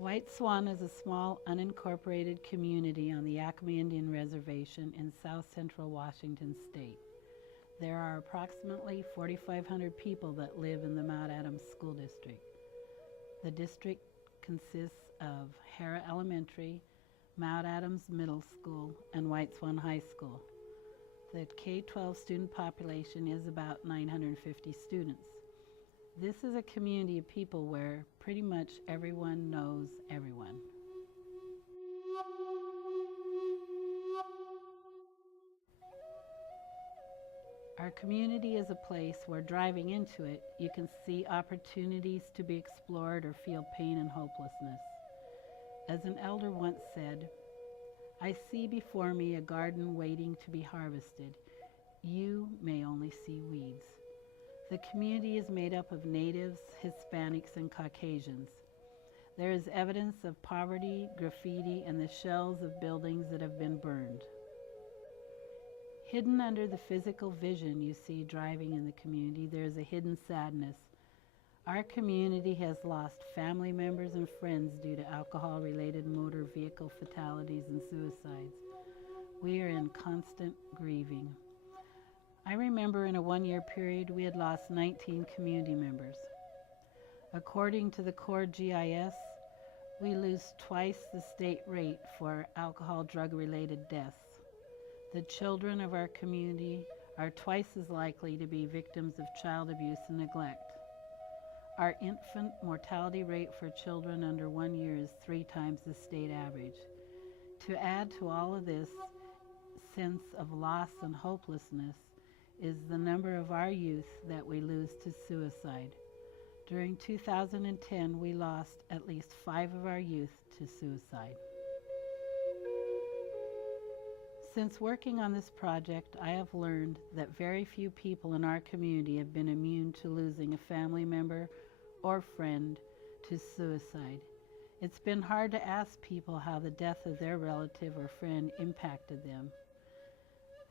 White Swan is a small, unincorporated community on the Yakima Indian Reservation in south central Washington state. There are approximately 4,500 people that live in the Mount Adams School District. The district consists of Hara Elementary, Mount Adams Middle School, and White Swan High School. The K-12 student population is about 950 students. This is a community of people where pretty much everyone knows everyone. Our community is a place where, driving into it, you can see opportunities to be explored or feel pain and hopelessness. As an elder once said, "I see before me a garden waiting to be harvested. You may only see weeds." The community is made up of natives, Hispanics, and Caucasians. There is evidence of poverty, graffiti, and the shells of buildings that have been burned. Hidden under the physical vision you see driving in the community, there is a hidden sadness. Our community has lost family members and friends due to alcohol-related motor vehicle fatalities and suicides. We are in constant grieving. I remember in a one-year period we had lost 19 community members. According to the Corps GIS, we lose twice the state rate for alcohol drug-related deaths. The children of our community are twice as likely to be victims of child abuse and neglect. Our infant mortality rate for children under 1 year is 3 times the state average. To add to all of this sense of loss and hopelessness is the number of our youth that we lose to suicide. During 2010, we lost at least 5 of our youth to suicide. Since working on this project, I have learned that very few people in our community have been immune to losing a family member or friend to suicide. It's been hard to ask people how the death of their relative or friend impacted them.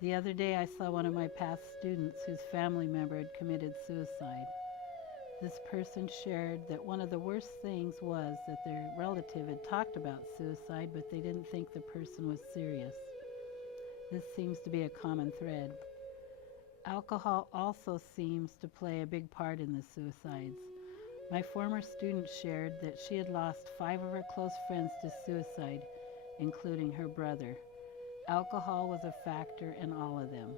The other day I saw one of my past students whose family member had committed suicide. This person shared that one of the worst things was that their relative had talked about suicide, but they didn't think the person was serious. This seems to be a common thread. Alcohol also seems to play a big part in the suicides. My former student shared that she had lost 5 of her close friends to suicide, including her brother. Alcohol was a factor in all of them.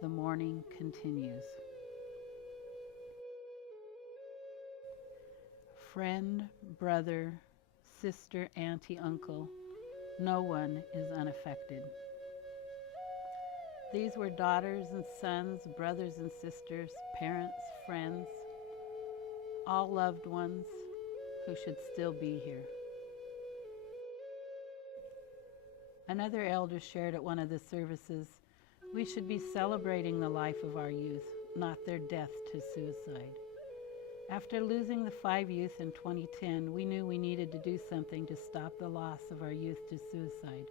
The mourning continues. Friend, brother, sister, auntie, uncle, no one is unaffected. These were daughters and sons, brothers and sisters, parents, friends, all loved ones who should still be here. Another elder shared at one of the services, we should be celebrating the life of our youth, not their death to suicide. After losing the 5 youth in 2010, we knew we needed to do something to stop the loss of our youth to suicide.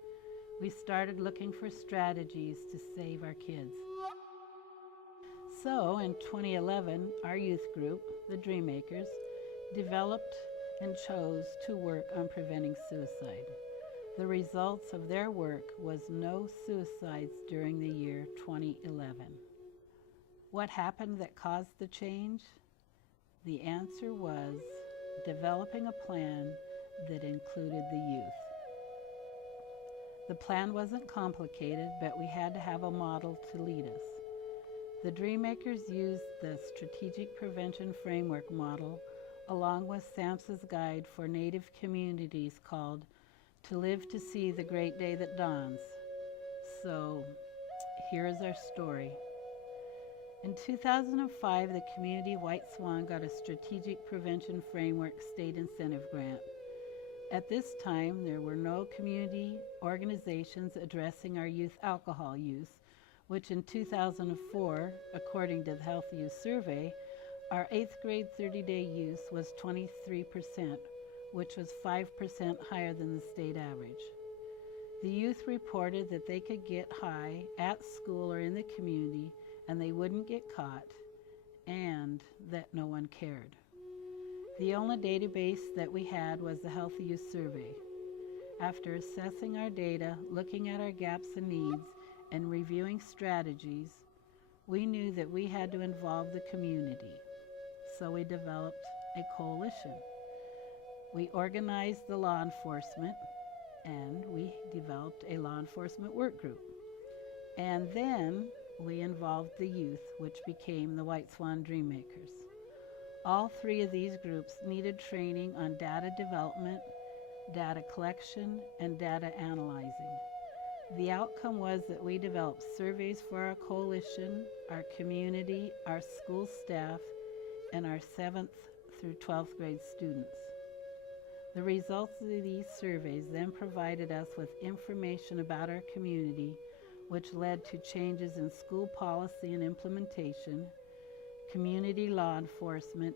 We started looking for strategies to save our kids. So in 2011, our youth group, the Dreammakers, developed and chose to work on preventing suicide. The results of their work was no suicides during the year 2011. What happened that caused the change? The answer was developing a plan that included the youth. The plan wasn't complicated, but we had to have a model to lead us. The Dreammakers used the Strategic Prevention Framework model along with SAMHSA's guide for Native communities called To Live to See the Great Day That Dawns. So here is our story. In 2005, the community of White Swan got a Strategic Prevention Framework state incentive grant. At this time, there were no community organizations addressing our youth alcohol use, which in 2004, according to the Health Use Survey, our 8th grade 30-day use was 23%, which was 5% higher than the state average. The youth reported that they could get high at school or in the community and they wouldn't get caught, and that no one cared. The only database that we had was the Healthy Youth Survey. After assessing our data, looking at our gaps and needs, and reviewing strategies, we knew that we had to involve the community. So we developed a coalition. We organized the law enforcement, and we developed a law enforcement work group. And then we involved the youth, which became the White Swan Dreammakers. All three of these groups needed training on data development, data collection, and data analyzing. The outcome was that we developed surveys for our coalition, our community, our school staff, and our 7th through 12th grade students. The results of these surveys then provided us with information about our community, which led to changes in school policy and implementation, community law enforcement,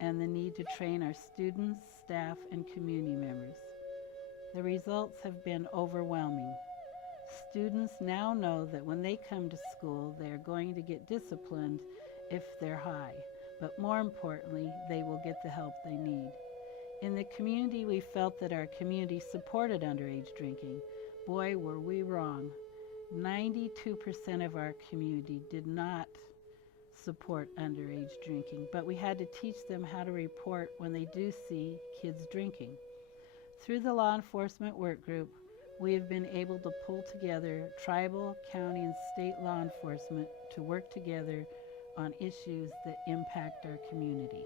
and the need to train our students, staff, and community members. The results have been overwhelming. Students now know that when they come to school, they are going to get disciplined if they're high, but more importantly, they will get the help they need. In the community, we felt that our community supported underage drinking. Boy, were we wrong. 92% of our community did not support underage drinking, but we had to teach them how to report when they do see kids drinking. Through the law enforcement work group, we have been able to pull together tribal, county, and state law enforcement to work together on issues that impact our community.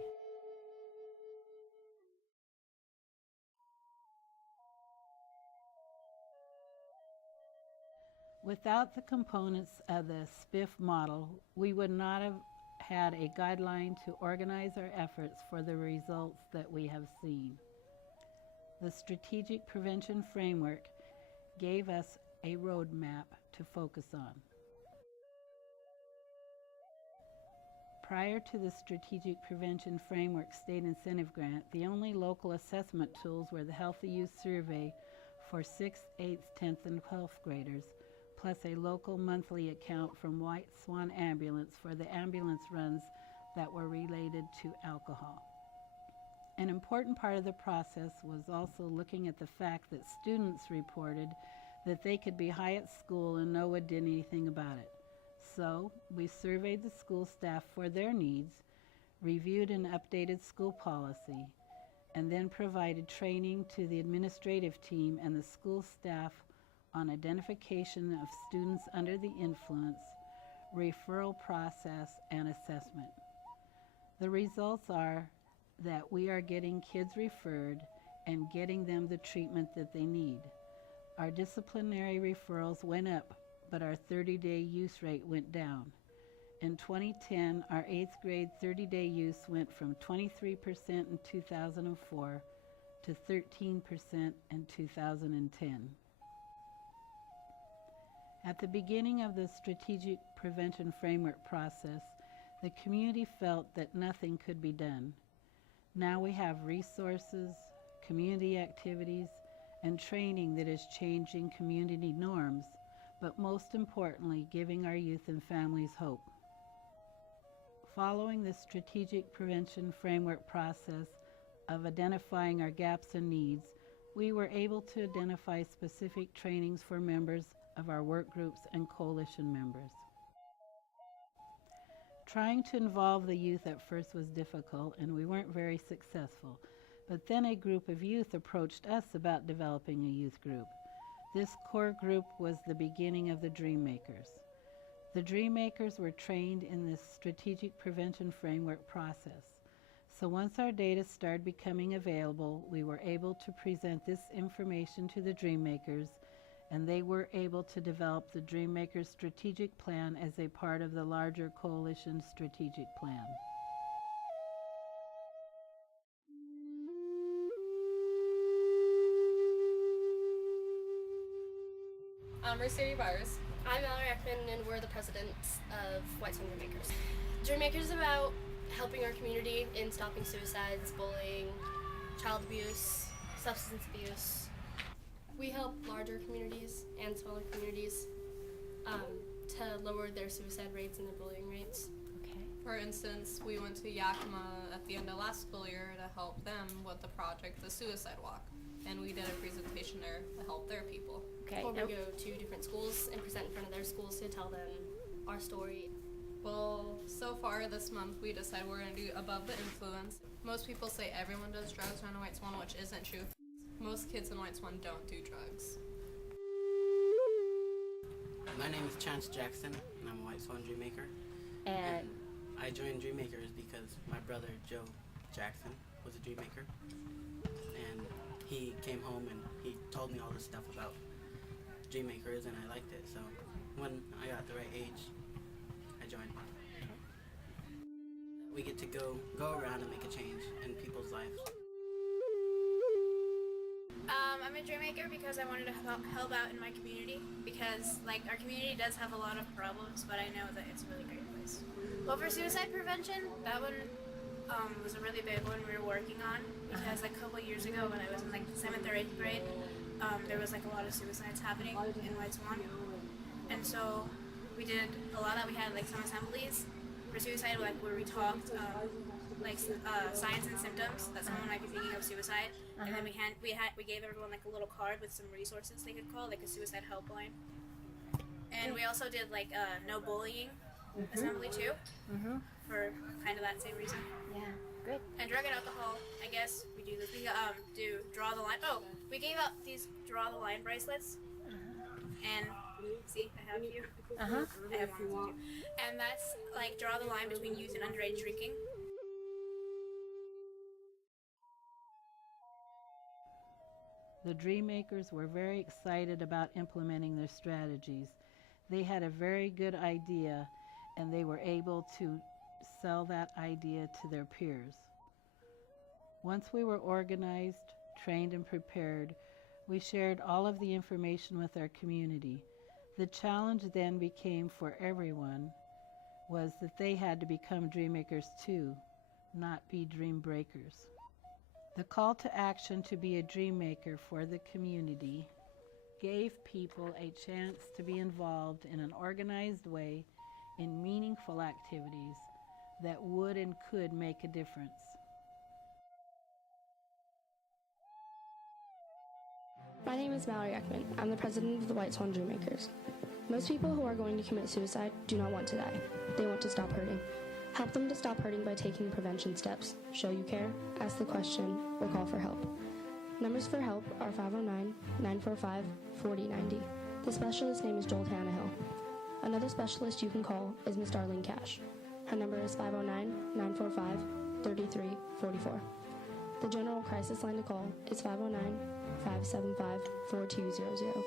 Without the components of the SPIF model, we would not have had a guideline to organize our efforts for the results that we have seen. The Strategic Prevention Framework gave us a roadmap to focus on. Prior to the Strategic Prevention Framework State Incentive Grant, the only local assessment tools were the Healthy Youth Survey for 6th, 8th, 10th, and 12th graders, plus a local monthly account from White Swan Ambulance for the ambulance runs that were related to alcohol. An important part of the process was also looking at the fact that students reported that they could be high at school and no one did anything about it. So we surveyed the school staff for their needs, reviewed and updated school policy, and then provided training to the administrative team and the school staff on identification of students under the influence, referral process, and assessment. The results are that we are getting kids referred and getting them the treatment that they need. Our disciplinary referrals went up, but our 30-day use rate went down. In 2010, our 8th grade 30-day use went from 23% in 2004 to 13% in 2010. At the beginning of the Strategic Prevention Framework process, the community felt that nothing could be done. Now we have resources, community activities, and training that is changing community norms, but most importantly, giving our youth and families hope. Following the Strategic Prevention Framework process of identifying our gaps and needs, we were able to identify specific trainings for members of our work groups and coalition members. Trying to involve the youth at first was difficult and we weren't very successful, but then a group of youth approached us about developing a youth group. This core group was the beginning of the Dreammakers. The Dreammakers were trained in this Strategic Prevention Framework process. So once our data started becoming available, we were able to present this information to the Dreammakers, and they were able to develop the Dreammakers strategic plan as a part of the larger coalition strategic plan. I'm Mercedes Bars. I'm Mallory Ekman, and we're the presidents of White Swan Dreammakers. Dreammakers is about helping our community in stopping suicides, bullying, child abuse, substance abuse. We help larger communities and smaller communities to lower their suicide rates and their bullying rates. Okay. For instance, we went to Yakima at the end of last school year to help them with the project, the Suicide Walk. And we did a presentation there to help their people. Okay. Or we go to different schools and present in front of their schools to tell them our story. Well, so far this month we decided we're going to do Above the Influence. Most people say everyone does drugs around White Swan, which isn't true. Most kids in White Swan don't do drugs. My name is Chance Jackson, and I'm a White Swan Dreammaker. And I joined Dreammakers because my brother Joe Jackson was a Dreammaker, and he came home and he told me all this stuff about Dreammakers, and I liked it. So when I got the right age, I joined. We get to go around and make a change in people's lives. I'm a Dreammaker because I wanted to help out in my community, because our community does have a lot of problems, but I know that it's a really great place. Well, for suicide prevention, that one was a really big one we were working on, because a couple years ago when I was in 7th or 8th grade, there was a lot of suicides happening in White Swan, and so we did a lot of that. We had some assemblies for suicide, where we talked signs and symptoms that someone might be thinking of suicide, and then we gave everyone a little card with some resources they could call, a suicide helpline. And we also did no bullying assembly too, for kind of that same reason. yeah, good. And drug and alcohol, I guess we do this. We do draw the line. Oh, we gave out these draw the line bracelets, and see, I have you. I have one too. And that's draw the line between youth and underage drinking. The Dreammakers were very excited about implementing their strategies. They had a very good idea, and they were able to sell that idea to their peers. Once we were organized, trained, and prepared, we shared all of the information with our community. The challenge then became for everyone was that they had to become Dreammakers too, not be dream breakers. The call to action to be a Dreammaker for the community gave people a chance to be involved in an organized way in meaningful activities that would and could make a difference. My name is Mallory Ekman. I'm the president of the White Swan Dreammakers. Most people who are going to commit suicide do not want to die. They want to stop hurting. Help them to stop hurting by taking prevention steps. Show you care, ask the question, or call for help. Numbers for help are 509-945-4090. The specialist's name is Joel Tannehill. Another specialist you can call is Miss Darlene Cash. Her number is 509-945-3344. The general crisis line to call is 509-575-4200.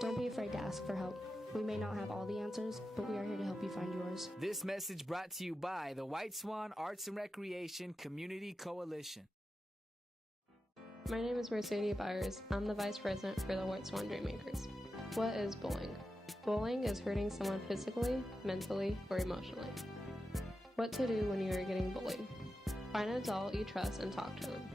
Don't be afraid to ask for help. We may not have all the answers, but we are here to help you find yours. This message brought to you by the White Swan Arts and Recreation Community Coalition. My name is Mercedes Byers. I'm the Vice President for the White Swan Dreammakers. What is bullying? Bullying is hurting someone physically, mentally, or emotionally. What to do when you are getting bullied? Find an adult you trust and talk to them.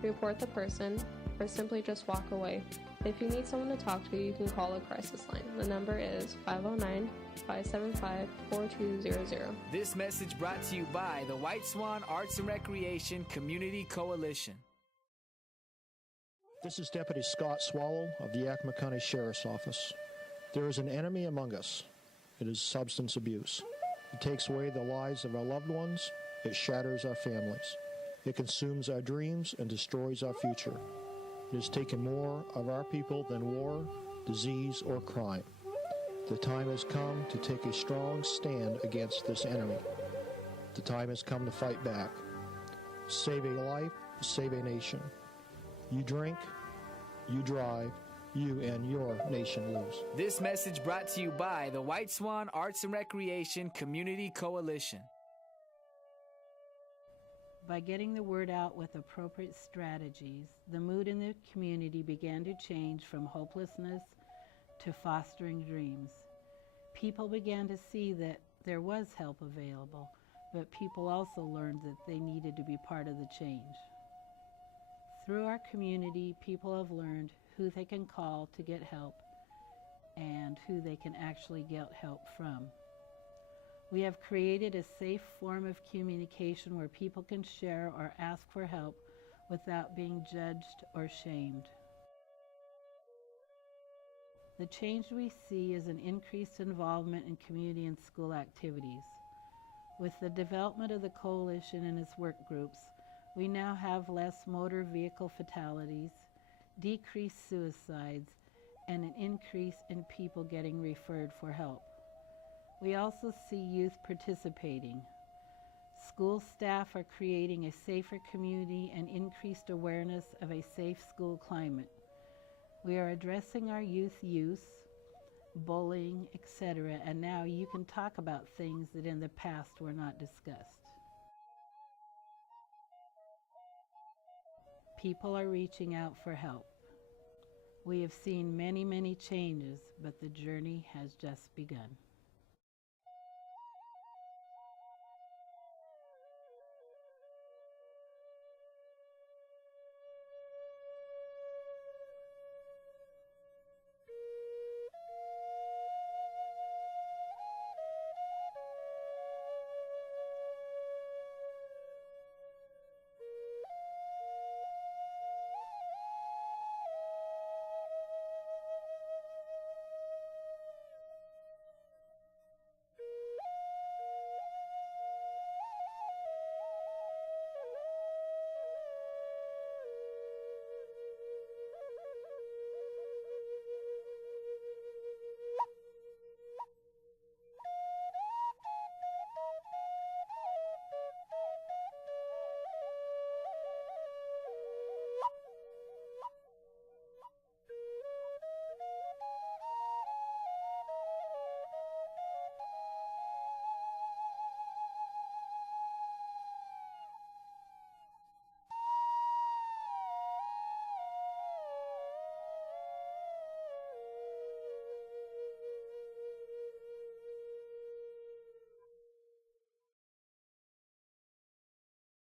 Report the person, or simply just walk away. If you need someone to talk to, you can call a crisis line. The number is 509-575-4200. This message brought to you by the White Swan Arts and Recreation Community Coalition. This is Deputy Scott Swallow of the Yakima County Sheriff's Office. There is an enemy among us. It is substance abuse. It takes away the lives of our loved ones. It shatters our families. It consumes our dreams and destroys our future. It has taken more of our people than war, disease, or crime. The time has come to take a strong stand against this enemy. The time has come to fight back. Save a life, save a nation. You drink, you drive, you and your nation lose. This message brought to you by the White Swan Arts and Recreation Community Coalition. By getting the word out with appropriate strategies, the mood in the community began to change from hopelessness to fostering dreams. People began to see that there was help available, but people also learned that they needed to be part of the change. Through our community, people have learned who they can call to get help and who they can actually get help from. We have created a safe form of communication where people can share or ask for help without being judged or shamed. The change we see is an increased involvement in community and school activities. With the development of the coalition and its work groups, we now have less motor vehicle fatalities, decreased suicides, and an increase in people getting referred for help. We also see youth participating. School staff are creating a safer community and increased awareness of a safe school climate. We are addressing our youth use, bullying, etc., and now you can talk about things that in the past were not discussed. People are reaching out for help. We have seen many, many changes, but the journey has just begun.